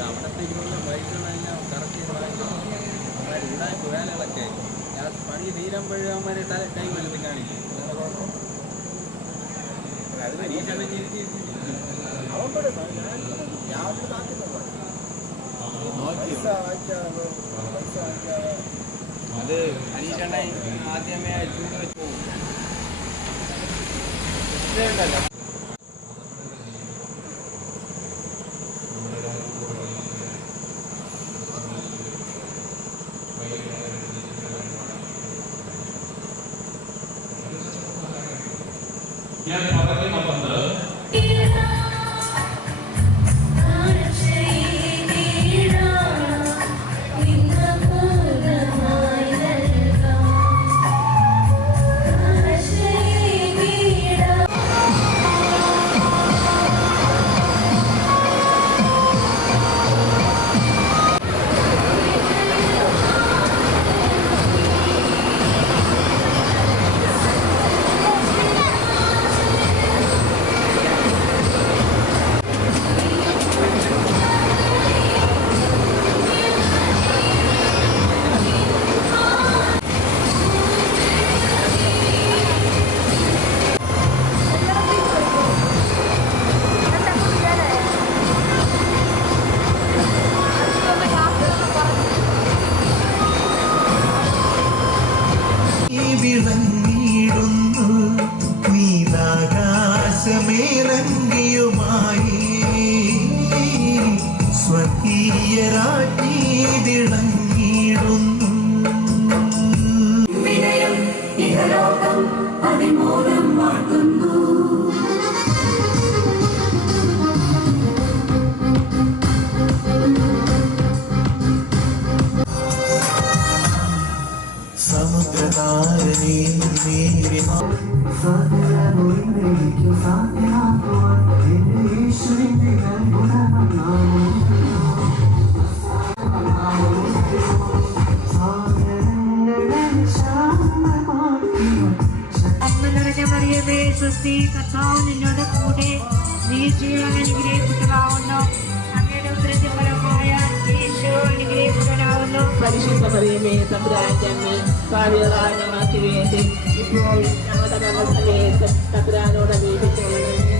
അവിടത്തെ ഇരുപത് ബൈക്കുകളെല്ലാം കറക്റ്റ് ഇവിടെ പോയാലൊക്കെ പണി തീരുമ്പോഴും കൈ വലുതും കാണിക്കും അത് അനീഷണ്ണ ആദ്യമേ ചൂട് വെച്ച് പോകും. ഇതുണ്ടല്ലോ ഞാൻ പറഞ്ഞു വന്നത് നീ വിളങ്ങിയിടുന്നു. നീലാകാശമേലങ്കിയുമായി അതിമോദം തിളങ്ങിയിടുന്നു. സ്വസ്തി കർത്താവ് നിന്നോട് കൂടെ നീ ചെയ്യാൻ അനുഗ്രഹിക്കപ്പെട്ടതാവുന്നു അങ്ങയുടെ ഉത്തരത്തിൽ ഫലമായ യേശു അനുഗ്രഹിക്കപ്പെടാവുന്നു പരിശുദ്ധ പറയുമേ തമ്പുരാന്റെ അമ്മേ ഭാവികളായ ഞങ്ങൾക്ക് വേണ്ടി ഇപ്പോൾ ഞങ്ങളുടെ മരണ സമയത്ത് തമ്പുരാനോട് അപേക്ഷിച്ചുകൊള്ളണമേ